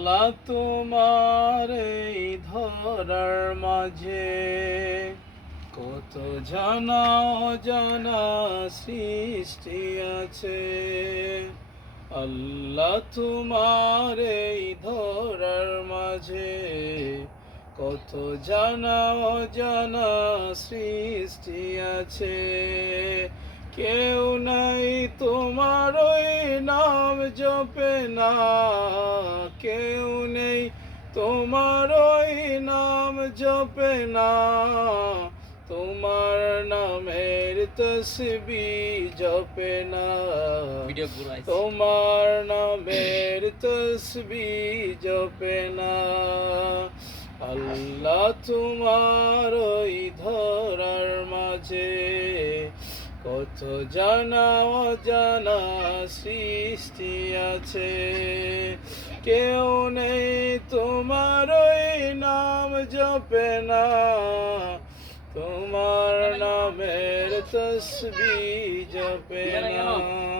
আল্লাহ তোমার এই ধরার মাঝে। কত জানা জানা সৃষ্টি আছে। আল্লাহ তোমার এই ধরার মাঝে। কত জানা জানা সৃষ্টি আছে। কেউ নাই তোমার ওই নাম জপে না। তোমার ওই নাম জপে না তোমার নামের তসবি জপে না। তোমার নামের তসবি জপে না। আল্লাহ তোমার ওই ধরার মাঝে কত জানা জানা সৃষ্টি আছে। তোমার নাম জপে না। তোমার নামের তসবি জপে না।